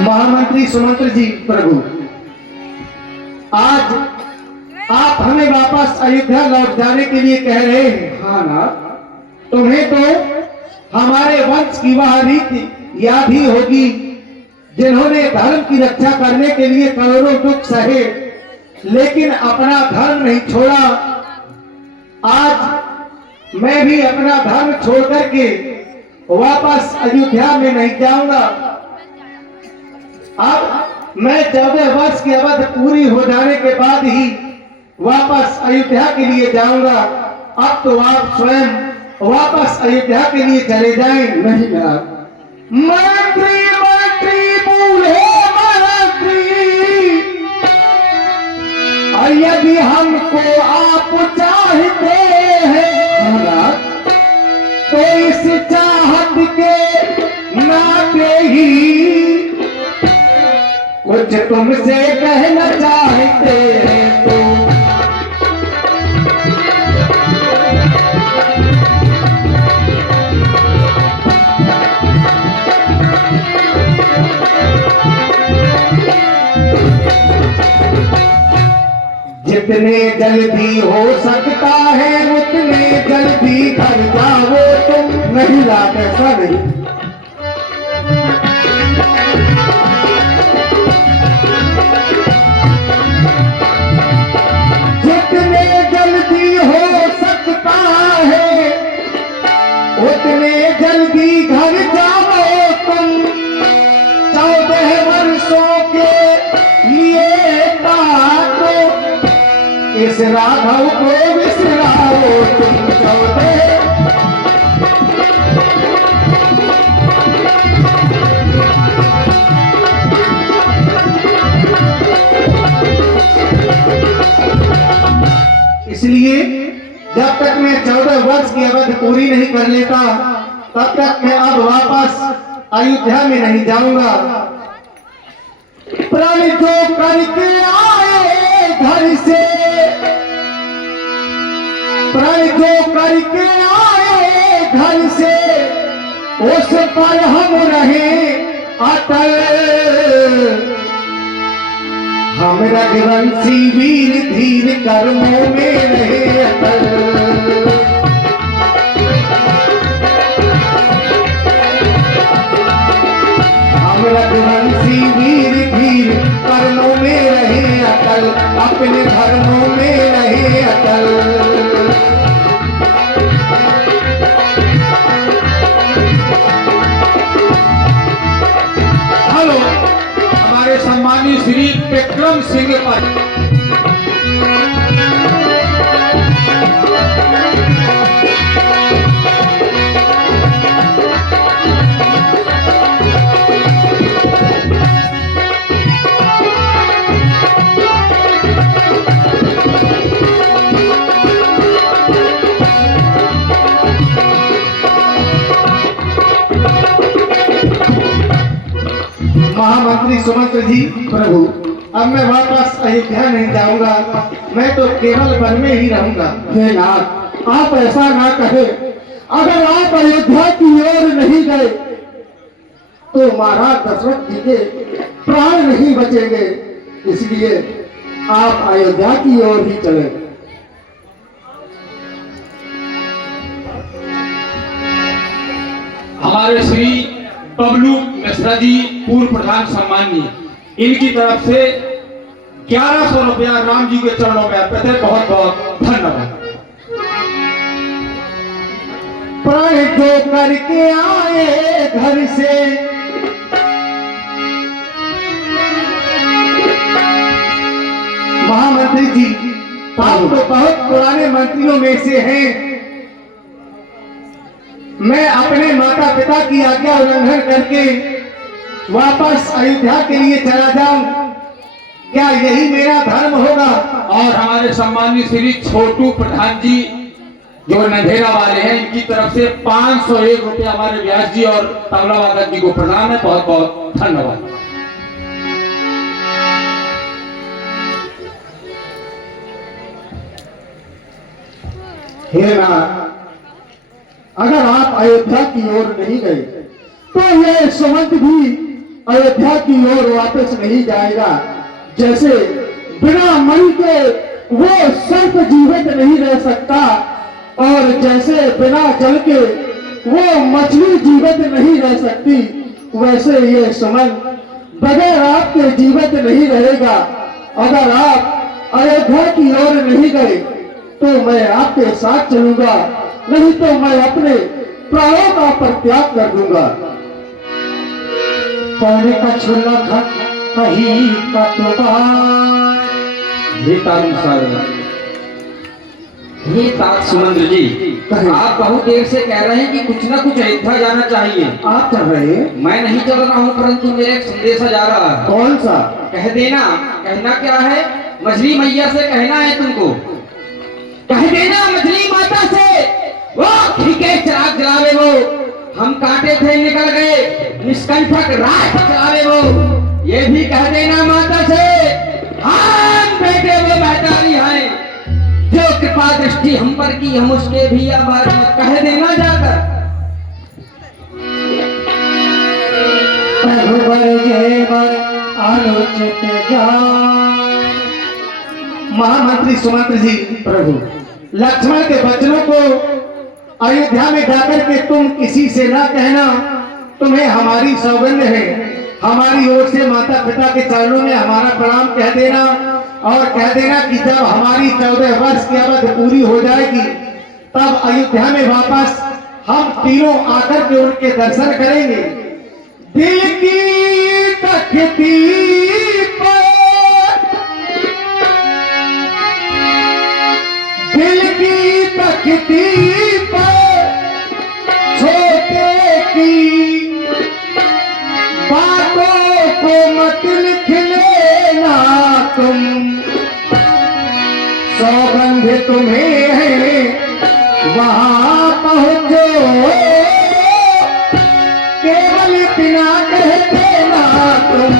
महामंत्री सुमंत्र जी प्रभु, आज आप हमें वापस अयोध्या लौट जाने के लिए कह रहे हैं। हाँ ना, तुम्हें तो हमारे वंश की वह रीति याद ही होगी जिन्होंने धर्म की रक्षा करने के लिए करोड़ों दुख सहे लेकिन अपना धर्म नहीं छोड़ा। आज मैं भी अपना धर्म छोड़ करके वापस अयोध्या में नहीं जाऊंगा। अब मैं 14 वर्ष की अवधि पूरी हो जाने के बाद ही वापस अयोध्या के लिए जाऊंगा। अब तो आप स्वयं वापस अयोध्या के लिए चले जाएं। नहीं ना, मंत्री मंत्री बूढ़े मंत्री, और यदि हमको आप चाहते हैं तो इस चाहत के नाते ही कुछ तुमसे कहना चाहते हैं तो जितने जल्दी हो सकता है उतने जल्दी घर जाओ तुम। नहीं लात ऐसा नहीं, जितने जल्दी हो सकता है उतने जल्दी घर जाओ तुम। 14 वर्षों के लिए इस राघव को विसराओ तुम। 14 इसलिए जब तक मैं 14 वर्ष की अवधि पूरी नहीं कर लेता तब तक मैं अब वापस अयोध्या में नहीं जाऊंगा। प्रण जो करके आए घर से, प्रण जो करके आए घर से, उस पर हम रहे अटल। हम रघुवंशी वीर धीर कर्मों में रहे अटल। हम रघुवंशी वीर धीर कर्मों में रहे अटल, अपने धर्मों में रहे अटल। हेलो, हमारे सम्मानित श्री विक्रम सिंह पर महामंत्री सुमंत्र जी प्रभु, अब मैं वापस अयोध्या नहीं जाऊंगा। मैं तो केवल वन में ही रहूंगा। हे नाथ, आप ऐसा ना कहे। अगर आप अयोध्या की ओर नहीं गए तो महाराज दशरथ जी के प्राण नहीं बचेंगे। इसलिए आप अयोध्या की ओर ही चले। हमारे श्री बबलू मिश्रा जी पूर्व प्रधान सम्माननीय, इनकी तरफ से 1100 रुपया राम जी के चरणों में अर्पित है। बहुत बहुत धन्यवाद। प्रण जो करके आए घर से, महामंत्री जी आप तो बहुत पुराने मंत्रियों में से हैं। मैं अपने माता पिता की आज्ञा उल्लंघन करके वापस अयोध्या के लिए चला जाऊं, क्या यही मेरा धर्म होगा? और हमारे सम्मानित श्री छोटू प्रधान जी जो नंदेरा वाले हैं, इनकी तरफ से 501 रुपया हमारे व्यास जी और तबला वादक जी को प्रदान है। बहुत बहुत धन्यवाद। हे नाथ, अगर आप अयोध्या की ओर नहीं गए तो ये सुमंत भी अयोध्या की ओर वापस नहीं जाएगा। जैसे बिना मणि के वो सर्प जीवित नहीं रह सकता और जैसे बिना जल के वो मछली जीवित नहीं रह सकती, वैसे ये सुमन बगैर आपके जीवित नहीं रहेगा। अगर आप अयोध्या की ओर नहीं गए तो मैं आपके साथ चलूंगा, नहीं तो मैं अपने प्राणों का परित्याग कर दूंगा। पौने का छुल्ला कहीं का ये तात सुमंद्र जी, आप बहुत देर से कह रहे हैं कि कुछ ना कुछ अयोध्या जाना चाहिए। आप चल रहे हैं? मैं नहीं चल रहा हूँ, परंतु मेरे एक संदेशा जा रहा है। कौन सा? कह देना। कहना क्या है? मछली मैया से कहना है तुमको। कह देना मछली माता से वो ठीके चिराग जलावे वो, हम कांटे थे निकल गए निष्कंठक रात चलावे वो। ये भी कह देना माता से हम बेटे वो बेचारी हैं जो कृपा दृष्टि हम पर की, हम उसके भी आभार हैं। कह देना जाकर। आलोचित महामंत्री सुमंत्र जी, प्रभु लक्ष्मण के वचनों को अयोध्या में जाकर के तुम किसी से ना कहना। तुम्हें हमारी सौगंध है, हमारी ओर से माता पिता के चरणों में हमारा प्रणाम कह देना और कह देना कि जब हमारी 14 वर्ष की अवधि पूरी हो जाएगी तब अयोध्या में वापस हम तीनों आकर के उनके दर्शन करेंगे। दिल की तख्ती पर, दिल की तख्ती पर छोटे की बातों को मत लिख लेना तुम, सौगंध तुम्हें है वहां पहुंचो, केवल इतना कह देना तुम।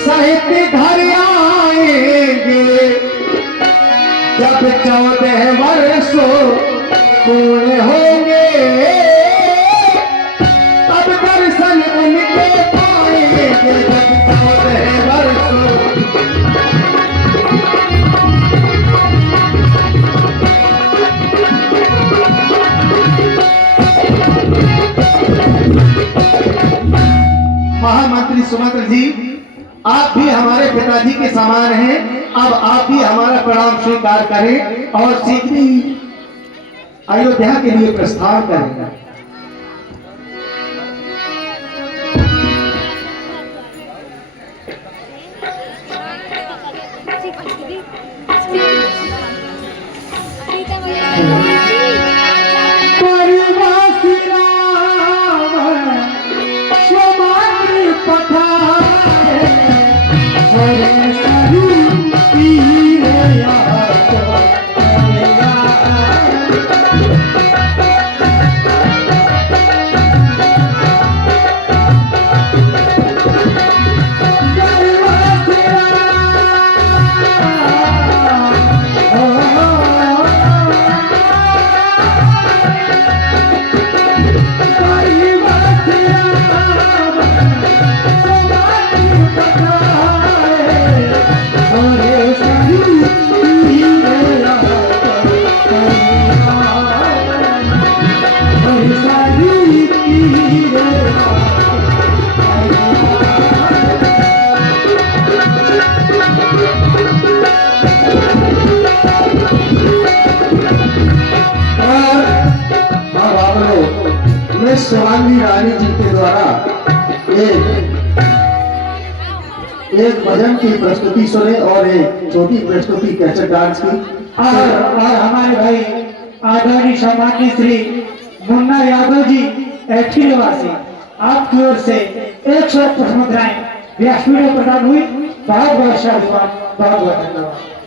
साहित्य घर आएंगे जब 14 वर्षों पूर्ण होंगे, तब दर्शन उनके पाएंगे। जब 14 वर्षों महामंत्री सुमंत्र जी, आप भी हमारे पिताजी के समान हैं। अब आप भी हमारा प्रणाम स्वीकार करें और शीघ्र ही अयोध्या के लिए प्रस्थान करें। शिवांगी रानी जी के द्वारा एक भजन की प्रस्तुति सुने और एक छोटी प्रस्तुति कैसेट डांस की। और हमारे भाई आदरणीय सम्मानित श्री मुन्ना यादव जी एठी निवासी, आपकी ओर से 100 मुद्राएं व्यासपीठ प्रदान हुई। बहुत बहुत धन्यवाद।